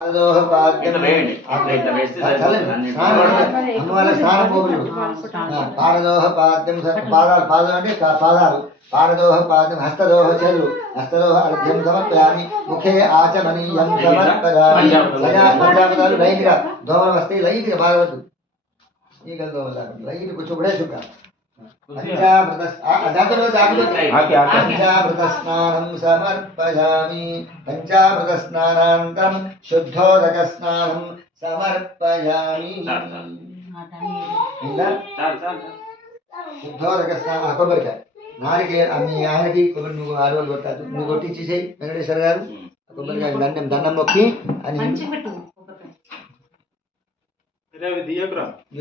పాదోహపాద్యం అమ్మవాళ్ళ స్నానం పోగులు పారదోహపాద్యం పాదాలు పాదాలు అంటే పాదాలు పారదోహపాద్యం హస్తదోహ చేతులు హస్తదోహ అర్ఘ్యం సమర్పయామి ముఖే ఆచమనీయం సమర్పయామి పంచాపదాలు లైట్గా దోమలు వస్తాయి లైట్గా బాగవద్దు ఈగల దోమలు లైట్ కొంచెం కూడా చూపా పంచామృతస్నానం సమర్పయామి పంచామృతస్నానానంతరం శుద్ధోదక స్నానం సమర్పయామి శుద్ధోదక స్నానం కొబ్బరికాయ నాలుగే మీ ఆయనకి కొబ్బరి నువ్వు 6 రోజులు కొట్టాదు నువ్వు కొట్టించేసేయి వెంకటేశ్వర గారు కొబ్బరికాయ దండం మొక్కి అని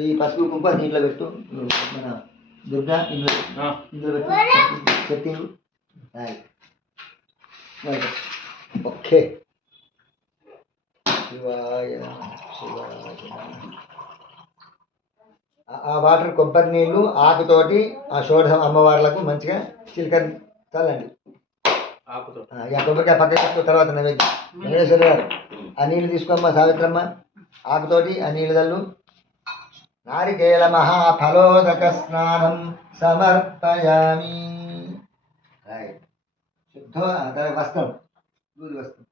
ఈ పసుపు కుంకుమ నీటిలో పెట్టు మన దుర్గా ఇందులో పెట్టు సెట్టింగ్ ఓకే శివాయ శివాయ ఆ వాటర్ కొబ్బరి నీళ్ళు ఆకుతోటి ఆ షోఢ అమ్మవార్లకు మంచిగా చిలకరి చల్లండి కొబ్బరికాయ పక్కన తర్వాత నైవేద్యం వెంకటేశ్వర గారు ఆ నీళ్ళు తీసుకోమ్మ సావిత్రమ్మ ఆకుతోటి ఆ నీళ్ళు చల్లు నారికేళ మహాఫలోదక స్నానం సమర్పయామి శుద్ధ వస్త్రం దూది వస్త్రం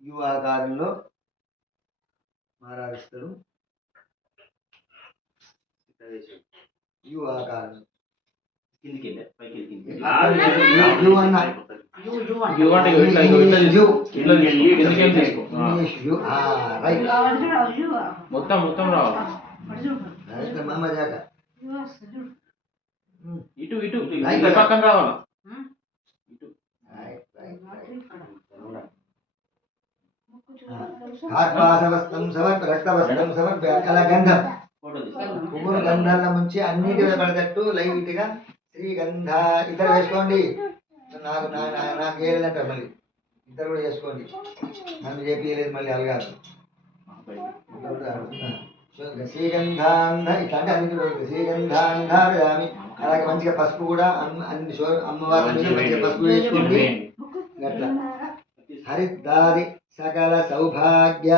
యు ఆకారంలో మారావిస్తాడు యు ఆకారం మొత్తం రావాలి ఇటు ఇటు పక్కన రావాలి కార్పాసవస్త్రం సమర్ప రక్తవస్త్రం సమర్ప అలా గంధం పువ్వులు గంధాల ముంచి అన్నిటి పడతట్టు లైట్ గా శ్రీగంధ ఇద్దరు వేసుకోండి నాకు ఏదంటారు మళ్ళీ ఇద్దరు కూడా చేసుకోండి నన్ను చెప్పలేదు మళ్ళీ అలగారు శ్రీగంధాంధ ఇట్లా అంటే అన్ని శ్రీగంధాంధామి అలాగే మంచిగా పసుపు కూడా అన్ని అమ్మవారి మంచిగా పసుపు వేసుకోండి అట్లా హరిద్దాది సకల సౌభాగ్య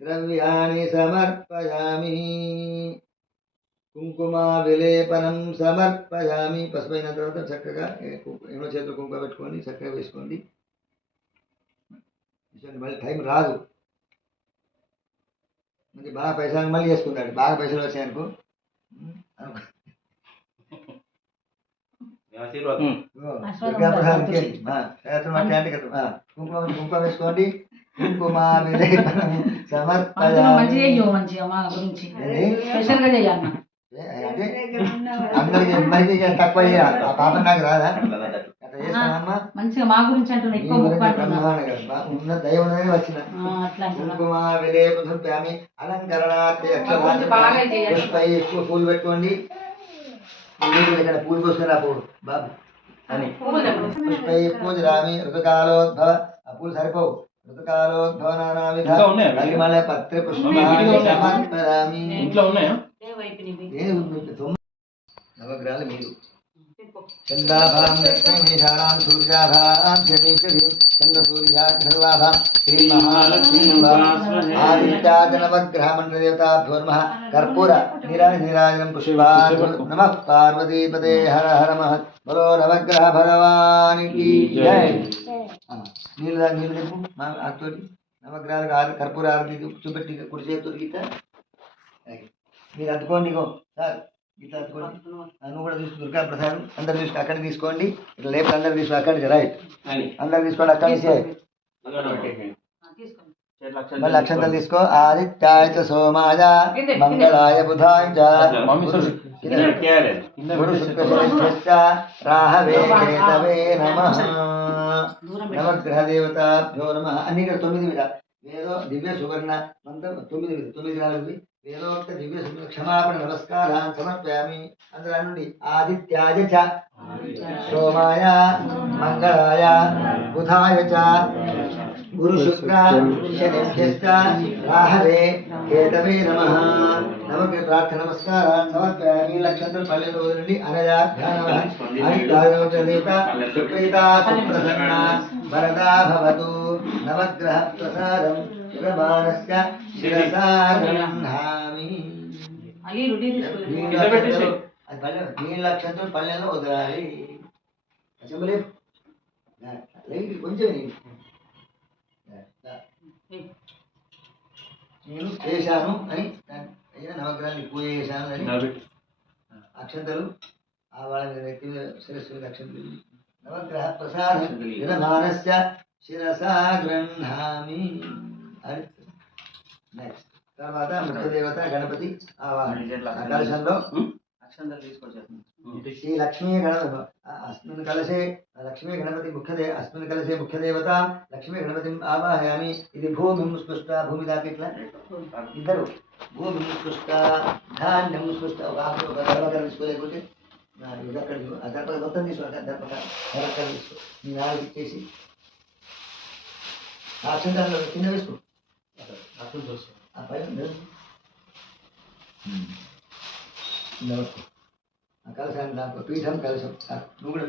ద్రవ్యాన్ని సమర్పయామి కుంకుమ విలేపనం సమర్పయామి పసుపు అయిన తర్వాత చక్కగా ఎన్నో చేతులు కుంకుమ పెట్టుకొని చక్కగా వేసుకోండి మళ్ళీ టైం రాదు మంచి బాగా పైసలు మళ్ళీ చేసుకుంటాడు బాగా పైసలు వచ్చాయనుకో కుంకుమ వేసుకోండి కుంకుమ విలేపనం సమర్పయామి అంటే అందరికి ఎవ్వరికి తక్కువ ఆ పాపం నాకు రాదా మంచిగా మా గురించి ఉన్న దైవమే వచ్చిన కుంకుమ విలేపమి అలంకరణార్థి పుష్పై ఎక్కువ పూలు పెట్టుకోండి ఇక్కడ పూలు కోసుకొని రాపోడు బాబు అని పుష్పై పూజరామి ఋతుకాలోద్భవ ఆ పూలు సరిపోవు ఋతుకాలోద్భవ నానావిధ పరిమళ పత్ర పుష్పాన్ని సమర్పయామి నవగ్రహాలు మీరు చందాభాం లక్ష్మీశానాం సూర్యాభాం శనీశ్వరీం చంద్రసూర్యాభాం శ్రీ మహాలక్ష్మీ ఆదిత్యాద నవగ్రహమండలదేవతాభ్యో నమః కర్పూర నీరాజనం పుష్పాన్ నమః పార్వతీపదే హర హర మహత్ బలో నవగ్రహ భగవానికి జై నీళ్ళు చెప్పు అతోటి నవగ్రహాలకు కర్పూర ఆరతి చూపెట్టి కుడి చేతులు గీత మీరు అద్దుకోండి సార్ గీత అద్దుకోండి నువ్వు కూడా తీసుకు దుర్గా ప్రసాదం అందరు తీసుకు అక్కడికి తీసుకోండి ఇట్లా లేపు అందరు తీసుకో అక్కడికి రైట్ అందరు తీసుకోండి అక్కడి నుంచే మళ్ళీ అక్షంతలు తీసుకో ఆదిత్యాయ చ సోమాయ మంగళాయ బుధాయ చ గురు శుక్ర రాహవే కేతవే నమః నవగ్రహ దేవతాభ్యో నమః అన్ని ఇక్కడ 9 విధ వేదో దివ్య సువర్ణ మంత్రం 9 విధ 9 నాలుగు వేదోక్త దివ్య క్షమాపణ నమస్కారాన్ని సమర్పయామి అందులో నుండి ఆదిత్యాయ చ సోమాయ మంగళాయ బుధాయ చ గురు శుక్ర శనిభ్యశ్చ రాహవే కేతవే నమః. నమకే ప్రార్థన నమస్కారాన్ని సమర్పయామి. లక్షంతులు పల్లెలు నుండి అనజాభ్యానమః. అనిత్యాగమచదేవత సుప్రీతా సుప్రసన్న వరదా భవతు. నవగ్రహ ప్రసాదం యజమానస్య శిరసా గృహ్ణామి. నీళ్ళ లక్షంతులు పల్లెలో వదలాలి. చెప్పలేదు లైట్ కొంచెం నేను చేశాను అని అయ్యా నవగ్రహాన్ని పూజ చేశాను అని అక్షంతలు ఆ వాళ్ళ మీద వ్యక్తి మీద శిరస్సు మీద అక్షంతలు. నవగ్రహ ప్రసాదం యజమానస్య శిరసా గృహ్ణామి. నెక్స్ట్ తర్వాత ముఖ్యదేవత గణపతి ఆవాహన. కలశంలో అక్షంతలు తీసుకొచ్చారు. శ్రీ లక్ష్మీ గణపతి అస్మిన్ కలశే లక్ష్మీ గణపతి అస్మిన్ కలశే ముఖ్యదేవత లక్ష్మీ గణపతి ఆవాహయామి. ఇది భూమి స్పృష్ట భూమి దాపిట్లా ఇద్దరు భూమి స్పృష్ట ధాన్యం స్పృష్ట ఒక గర్భకర తీసుకోలేకపోతే అక్కడ ఆ గర్భ మొత్తం తీసుకో గర్భకర తీసుకో నీ నాలుగు ఇచ్చేసి ఆ అక్షంతాల్లో కింద వేసుకో ఆ పైన కలశాన్ని దాంట్లో పీఠం కలశం నువ్వు కూడా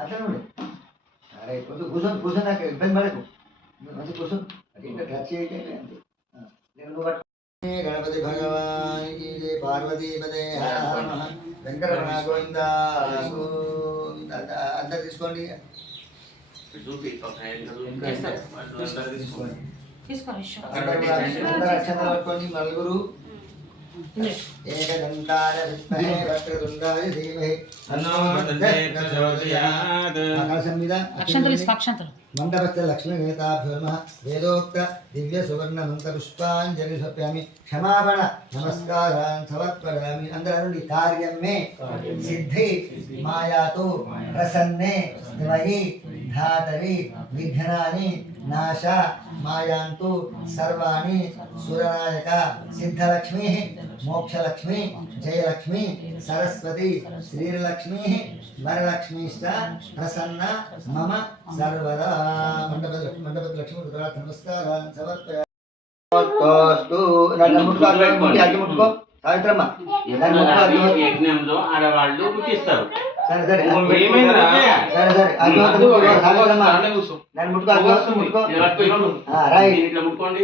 అట్లా ఉండే. అరే కొంచెం కూర్చొని నాకు ఇబ్బంది పడకు మంచి కూర్చొని ఇంకా టచ్ అయితే అంతే. నువ్వు గణపతి భగవానికి పార్వతీపదే వెంకటరమణ గోవింద అందరు తీసుకోండి. అక్షంతలు పట్టుకోండి. నలుగురు ఏకదంతాయ విద్మహే వక్రతుండాయ ధీమహి తన్నో ప్రచోదయాత్. ఆకాశం మీద అక్షంతలు మండపస్థ లక్ష్మీ గణితాభ్యో నమః. వేదోక్త దివ్య సువర్ణ మంత్ర పుష్పాంజలి సమర్పయామి. క్షమాపణ నమస్కారాన్ సమర్పయామి. అందరూ కార్యం మే సిద్ధి మాయాతు ప్రసన్నే త్వయి ధాతరి విఘ్నాని నాశ మాయాంతు సర్వాణి సురనాయక సిద్ధలక్ష్మి మోక్షలక్ష్మి జయలక్ష్మి సరస్వతి శ్రీలక్ష్మి వరలక్ష్మీశ్చ ప్రసన్న మమ సర్వదా. మండపతి లక్ష్మి నమస్కారాన్ని సమర్పయామి. ముట్టుకో సావిత్రమ్మ యజ్ఞంలో ఆడవాళ్ళు పుట్టిస్తారు. సరే సరే సరే ముట్టుకోండి.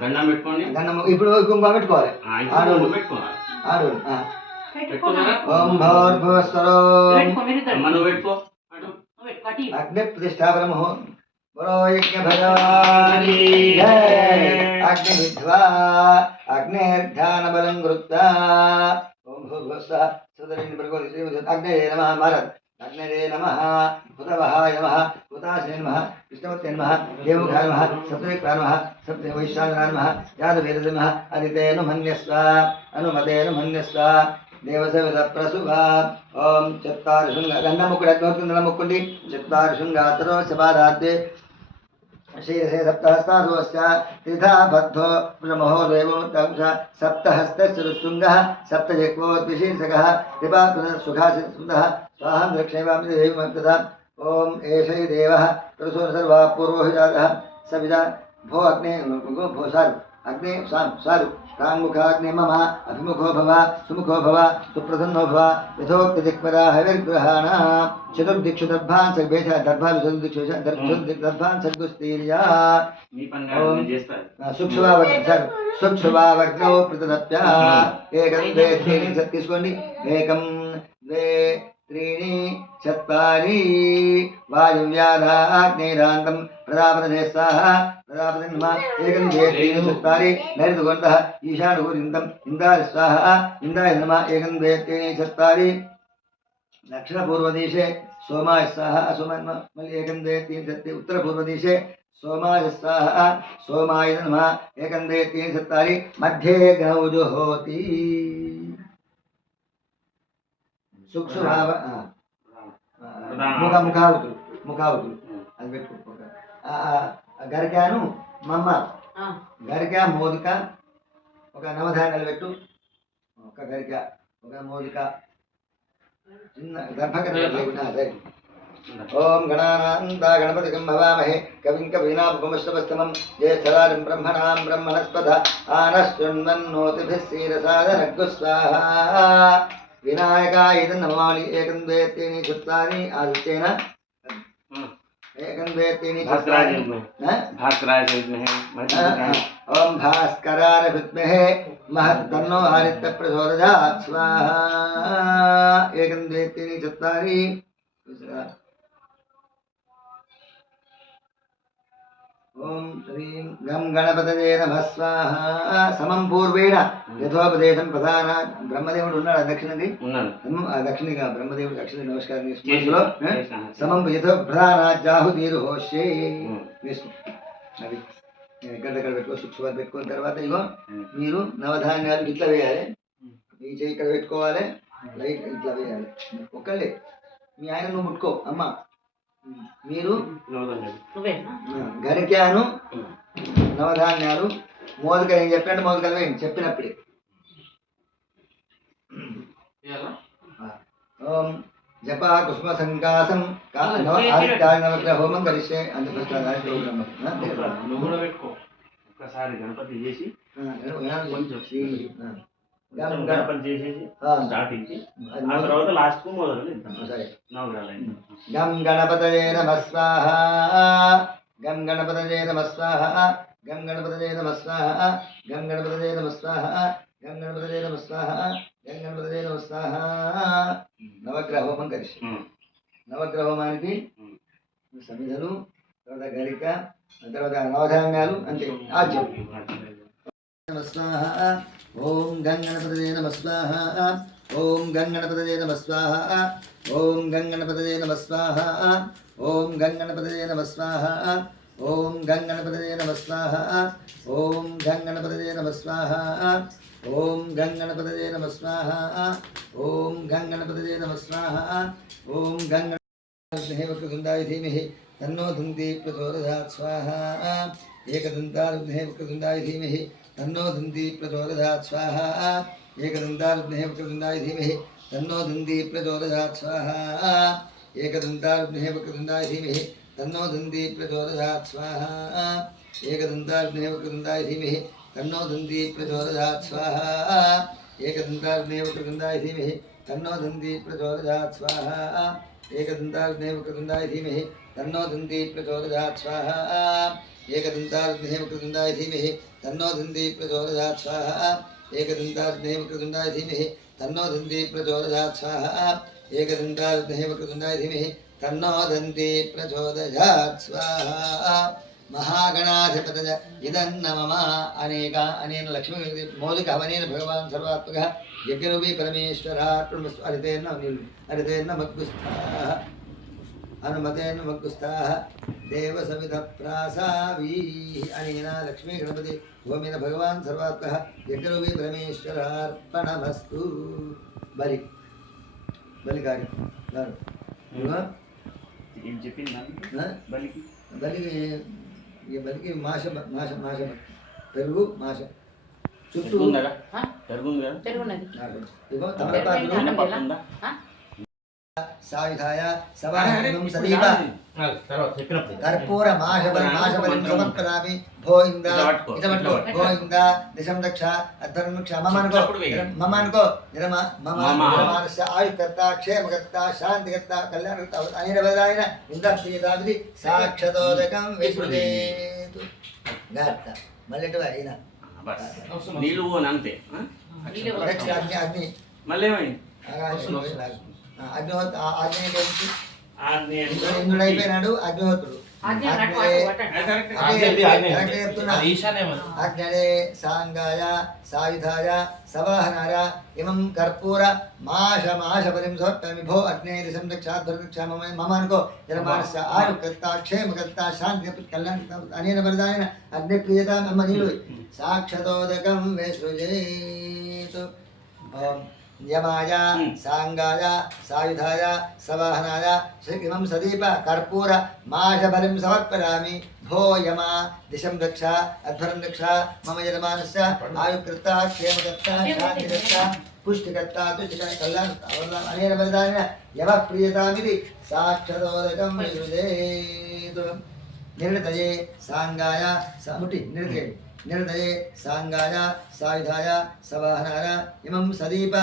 దండం పెట్టుకోండి. ఇప్పుడు కుంకుమ పెట్టుకోవాలి. అగ్ని ప్రతిష్టాపనము. యజ్ఞ భగవాని అగ్ని విద్వా అగ్నేర్ధ్యాన బలం కృత్వా ఓం భూర్భువస్సః అగ్నయే నమః. భారత్ అగ్నయే నమః. హుతవహాయ నమః. హుతాశయ నమః. కృష్ణమూర్తే నమః. దేవముఖాయ నమః. సప్తవిక్రాయ నమః. సప్త వైశ్వానరాయ నమః. యాదవేద నమః. అదితేను మన్యస్వ అనుమతేను మన్యస్వ దేవసవిద ప్రసుభ. ఓం చత్తారు శృంగ గంధముక్కుడు అగ్నోత్తుందల ముక్కుండి. చత్తారు శృంగాతరో సపాదాద్దే शीर्षे सप्तहस्तादोश्च त्रिधा बद्धो महो देवोत्तंश सप्तहस्तस्य ऋशृङ्गः सप्तजक्वोद्विशीर्षकः कृपासुखासितः स्वाहं दक्षिणवामि देवीमन्तदा. ॐ एषै देवः पुरुषो सर्वा पूर्वोहिजातः सविदा भो अग्ने भो सारु अग्ने सारु प्राङ्मुखाग्ने मम अभिमुखो भव सुमुखो भव सुप्रसन्नो भव यथोक्तदिक्परा हविर्ग्रहाणां चतुर्दिक्षु दर्भान् सर्वेश दर्भान् चतुर्दिक्षु दर्भान् सर्गुस्तीर्या सूक्ष्मवावर्गौ पृथदप्या एकं द्वे त्रीणि तीసుకోండి. एकं द्वे त्रीणि चत्वारि वायुव्याधाग्नेरान्तं प्रजापतयस्ताः प्रजापति नमः. एकं द्वे त्रीणि चत्वारि नैऋतुगोन्तः ईशानुगोरिन्दम् इन्द्राय स्वाहा इन्द्राय नमः. एकं द्वे त्रीणि चत्वारि दक्षिणपूर्वदिशे सोमाय स्वाहा सोमाय नमः. एकं द्वे त्रीणि चत्वारि उत्तरपूर्वदिशे सोमाय स्वाहा सोमाय नमः. एकं द्वे त्रीणि चत्वारि मध्ये गणौजुहोति. सूक्ष्मभाव ముఖావతులు అది పెట్టుకో. గరికాను మమ్మ గరిక మోదిక ఒక నవధాన్యాలు పెట్టు. ఒక గరిక ఒక మోదిక చిన్న గర్భకర ఓం గణానాంతా గణపతికం భవామహే కవిం కవీనాపుమశ్రవస్తమం జ్యేష్ఠరాజం బ్రహ్మణాం బ్రహ్మణస్పద ఆనశృణ్వన్నోతిభిः క్షీరసాదనగ్గు స్వాహా వినాయకాయ నమామి ఏకం ద్వే త్రీణి చత్వారి ఆదిత్యేన ఏకం ద్వే త్రీణి చత్వారి भास्कराय विद्महे ఓం భాస్కరాయ విద్మహే మహత్తన్నో ఆదిత్య ప్రచోదయాత్ స్వాహా ఏకం ద్వే త్రీణి చత్వారి ఓం శ్రీం గం గణపతయే నమః స్వాహా సమం పూర్వేణ యథోపదేశం ప్రధాన బ్రహ్మదేవుడు ఉన్నాడు దక్షిణది దక్షిణగా బ్రహ్మదేవుడు దక్షిణ నమస్కారం చేసుకుంటూ సమం యథో ప్రధానాజాహుదీరు హోష్యే విష్ణు అది ఎక్కడెక్కడ పెట్టుకో సూక్ష్మాలు పెట్టుకున్న తర్వాత ఇగో మీరు నవధాన్యాలు ఇట్లా వేయాలి ఈ చెయ్యి ఇక్కడ పెట్టుకోవాలి లైట్ ఇట్లా వేయాలి ఒక్కళ్ళే మీ ఆయన నువ్వు ముట్టుకో అమ్మ మీరు గరికాను నవధాన్యాలు మోదకలు ఏం చెప్పండి మోదకలు వేయండి చెప్పినప్పుడే ఓం జప కుసుమ సంకాసం నవగ్రహ హోమం కలిసే ఒక్కసారి గణపతి చేసి గణపతి చేసేసి స్టార్టింగ్ ఆ తర్వాత లాస్ట్ కు మొదలు నవగ్రహాలు గం గణపతయే నమః స్వాహా గం గణపతయే నమః స్వాహా గం గణపతయే నమః స్వాహా గం గణపతయే నమః స్వాహా గం గణపతయే నమః స్వాహా గం గణపతయే నమః స్వాహా నవగ్రహ హోమం కలిసి నవగ్రహ హోమానికి సమిధలు తర్వాత గరిక తర్వాత నవధాన్యాలు అంతే ఆజ్యం నమః స్వాహా ఓం గం గణపతయే నమః స్వాహా ఓం గం గణపతయే నమః స్వాహా ఓం గం గణపతయే నమః స్వాహా ఓం గం గణపతయే నమః స్వాహా ఓం గం గణపతయే నమః స్వాహా ఓం గం గణపతయే నమః స్వాహా ఓం గం గణపతయే నమః స్వాహా ఓం గం గణపతయే నమః స్వాహా ఓం గం గణపతయే వక్రతుండాయ ధీమహి తన్నో దంతి ప్రచోదయాత్ స్వాహా ఏకదంతారుగ్నే వక్రతుండాయ ధీమహి తన్నో దంతి ప్రచోదయాత్ స్వాహా ఏకదంతారుగ్నే వక్రతుండాయ ధీమహి తన్నో దంతి ప్రచోదయాత్ స్వాహా ఏకదంతారుగ్నే వక్రతుండాయ ధీమహి తన్నో దంతి ప్రచోదయాత్ స్వాహా ఏకదంతారుగ్నే వక్రతుండాయ ధీమహి తన్నో దంతి ప్రచోదయాత్ స్వాహా ఏకదంతారుగ్నే వక్రతుండాయ ధీమహి తన్నో దంతి ప్రచోదయాత్ స్వాహా ఏకదంతారుగ్నే వక్రతుండాయ ధీమహి తన్నో దంతి ప్రచోదయాత్ స్వాహా ఏకదంతారుగ్నే వక్రతుండాయ ధీమహి తన్నో దంతి ప్రచోదయాత్ స్వాహా ఏకదంతారుగ్నే వక్రతుండాయ ధీమహి తన్నో దంతి ప్రచోదయాత్ స్వాహా ఏకదంతారుగ్నే వక్రతుండాయ ధీమహి తన్నో దంతి ప్రచోదయాత్ స్వాహా మహాగణాధిపతయ ఇదన్న మమ అనేక అనేన లక్ష్మీ మోదిక అవనేన భగవాన్ సర్వాత్మక యజ్ఞరూపీ పరమేశ్వరార్పణమస్తు హరితేర్న మగ్గుస్థాః హనుమతేర్న మగ్గుస్థాః దేవ సమిత ప్రాసావీ అనేన లక్ష్మీ గణపతి హోమేన భగవాన్ సర్వాత్మక యజ్ఞరూపీ పరమేశ్వరార్పణమస్తు బలి బలి కార్యం ఏం చెప్పింది బలికి బలికి మాష పెరుగు మాష చుట్టూ సాయుధాయ సవాహనం సదీప కర్పూర మాషబలిం సమర్పయామి భో ఇంద ఇదమట్టు భో ఇంద దిశం దక్ష అధర్మక్ష మమానుకో నిరమ మమానస్య ఆయుకర్త క్షేమకర్త శాంతికర్త కళ్యాణకర్త అనేన వదాయన ఇంద్రప్రియదావిది సాక్షతోదకం విసృజేతు గార్త మళ్ళీ అయిన నీళ్ళు అంతే అగ్ని మళ్ళీ ఏమైంది ఇంద్రుడైపోయినాడు అగ్నిహోత్రుడు అగ్నరే సాంగాయ సాయుధాయ సవాహనాయ ఇమం కర్పూర మాషబలిం సమర్పయామి భో అగ్నేయ సంరక్షాధ్వర్క్ష మమ అనుకో జనమానస్య ఆయుకర్త క్షేమకర్త శాంతి కళ్యాణ అనేన వరదాయన అగ్నిప్రియత మమ నీలు సాక్షతోదకం విసృజేతు యమాయ సాంగాయ సాయుధాయ సవాహనాయ శ్రీమం సదీప కర్పూర మాషబలిం సమర్పయామి భో యమ దిశం దక్ష అధ్వరం దక్ష మమ యజమానస్య ఆయుకర్త క్షేమకర్త శాంతికర్త पुष्टिकर्ता तुष्टिकर्ता कल्याण अनेन वरदानेन यवः प्रीयतामिति साक्षादोदकं विसृजेत् निर्णतये सांगाय समुटि निर्णतये सांगाय सायुधाय सवाहनाय इमं सदीप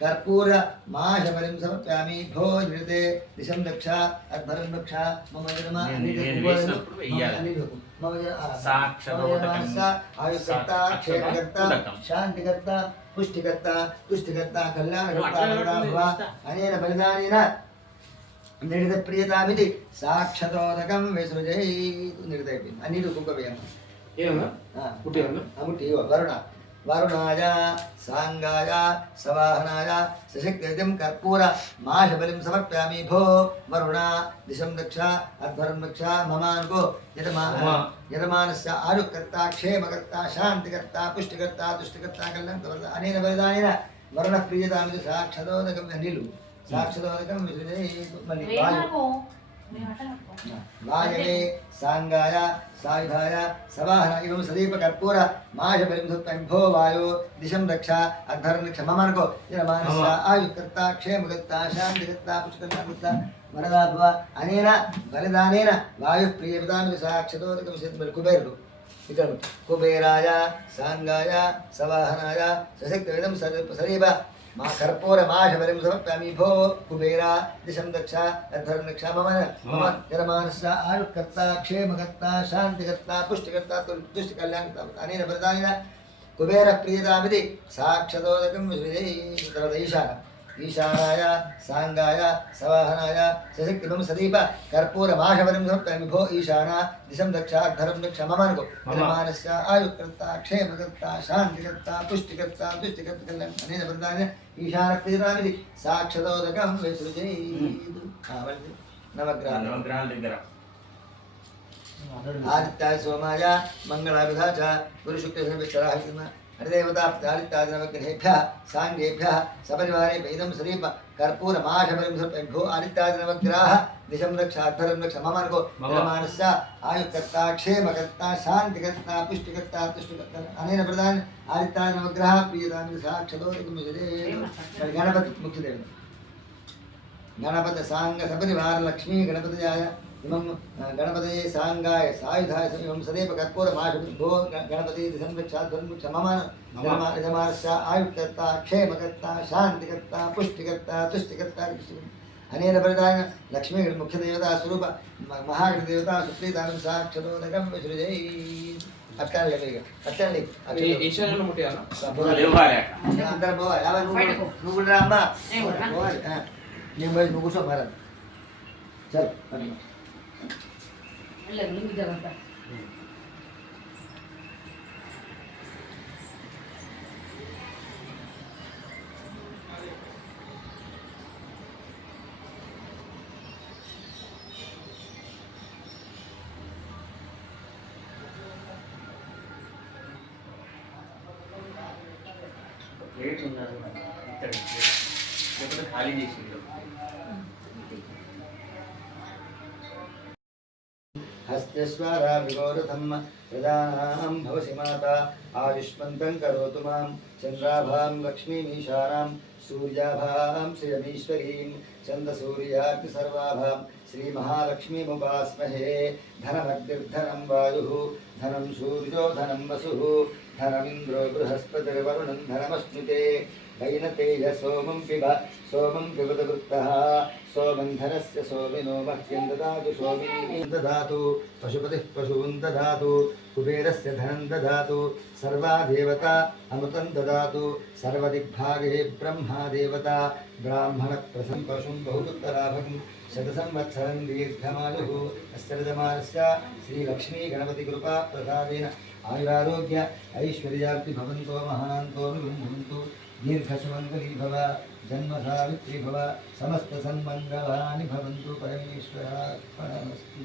कर्पूर माशबलिं समर्पयामि भो निर्ते दिशं दक्षा अध्वरं दक्षा मम जन्म आयुष्कर्ता क्षेमकर्ता शांतिकर्ता पुष्टिकर्ता तुष्टिकर्ता कल्याणकर्ता अनेन बलिदानेन निर्णितप्रियतामिति साक्षादोदकं विसृजेत् निर्णयः अनिरु कुंभवेयम् मुट्टि वरुण वरुणाय सांगाय सवाहनाय सशक्तिं कर्पूर माशबलिं समर्पयामि भो वरुण दिशं दक्षा अध्वरं दक्षा ममानुको यजमानस्य आयुकर्ता क्षेमकर्ता शांतिकर्ता पुष्टिकर्ता तुष्टिकर्ता कल्याणकर्ता अनेन बलिदानेन वरुणप्रियतामिति साक्षादोदकं अनिलु साक्षादोदकं विसृजेत् वायवे सांगाय सायुधाय सवाहनाय इवं सदीप कर्पूर माशबलिं समर्पयामि भो वायो दिशं रक्षा अध्वरं रक्षा ममानुको यजमानस्य आयुकर्ता क्षेमकर्ता शांतिकर्ता पुष्टिकर्ता वरदा भव अनेन बलिदानेन वायुप्रियतामिति साक्षादोदकं विसृजेत् कुबेरुडु ఇక్కడ కుబేరాయ సాంగాయ సవాహనాయ సశక్తివిదం సదీప మా కర్పూర మాశబలిం సమర్పయామి భో కుబేర దిశం దక్ష అధ్వరం దక్ష మమ యజమానస్య ఆయుకర్త క్షేమకర్త శాంతికర్త పుష్టికర్త తుష్టి కళ్యాణకర్త అనేన బలిదానేన కుబేర ప్రియతామితి సాక్షాదోదకం విసృజేత్ ఈశాన ईशानाय सांगाय सवाहनाय सशक्तिमं सदीप कर्पूर माशबलिं समर्पयामि भो ईशान दिशं दक्षा अध्वरं दक्षा ममानुको यजमानस्य आयुकर्ता क्षेमकर्ता शांतिकर्ता पुष्टिकर्ता तुष्टिकर्ता कल्याण अनेन वरदानेन ईशानप्रियतामिति साक्षादोदकं विसृजेत् नवग्रहाल దగ్గర आदित्याय सोमाय मंगलाभिधा च गुरुशुक्लशनिश्चराः हरिदेवतादित्यादिनवग्रहेभ्यः सांगेभ्यः सपरिवारे इदं सदीप कर्पूर माशबलिं समर्पयामि भो आदित्यादिनवग्रहाः दिशं रक्षा अध्वरं रक्षा ममानुको यजमानस्य आयुकर्ता क्षेमकर्ता शांतिकर्ता पुष्टिकर्ता तुष्टिकर्ता अनेन प्रदान आदित्यादिनवग्रहाः प्रियतामिति साक्षादोदकं विसृजेत् गणपति मुख्यदेव गणपति सांग सपरिवार लक्ष्मी गणपतयाय इमं गणपतये सांगाय सायुधाय इमं सदैव कर्पूर माशबलिं भो गणपति दिशं रक्षाध्वरं रक्षा मम यजमानस्य आयुकर्ता क्षेमकर्ता शांतिकर्ता पुष्टिकर्ता तुष्टिकर्ता अनेन बलिदानेन लक्ष्मी मुख्यदेवता स्वरूप महागणदेवता सुप्रीतानं साक्षादोदकं विसृजेत् अट्टल्ली ఈశాన్యంలో ముట్టియాలా अंदर बोवा यावे నువ్వు రామ్మా నేను కూర్చో భారత్ చల్ ప్లేట్ ఉన్నారు ఇక్కడ ఖాళీ చేసిండు हस्तेश्वरा विगोरथं प्रदानां भवसि माता आयुष्मन्तं करोतु मां चन्द्राभां लक्ष्मीमीशानां सूर्याभां श्रियमीश्वरीं चन्द्रसूर्याग्नि सर्वाभां श्रीमहालक्ष्मीमुपास्महे धनमग्निर्धनं वायुः धनं सूर्यो धनं वसुः धनमिन्द्रो बृहस्पतिर्वरुणं धनमस्नुते वैनतेय सोमं पिबत वृत्तः सोमन्धनस्य सोमिनो मह्यं ददातु सोमिनीं ददातु पशुपतिः पशून् ददातु कुबेरस्य धनं ददातु सर्वा देवता अमृतं ददातु सर्वदिग्भागे ब्रह्मा देवता ब्राह्मणप्रसं पशुं बहुपुत्रलाभं शतसंवत्सरं दीर्घमायुः अस्य यजमानस्य श्रीलक्ष्मीगणपतिकृपाप्रसादेन आयुरारोग्य ऐश्वर्याप्ति भवन्तो महान्तो विबन्धन्तु दीर्घसुमङ्गली भव जन्मसावित्री भव समस्तसन्मङ्गलानि भवन्तु परमेश्वरार्पणमस्तु।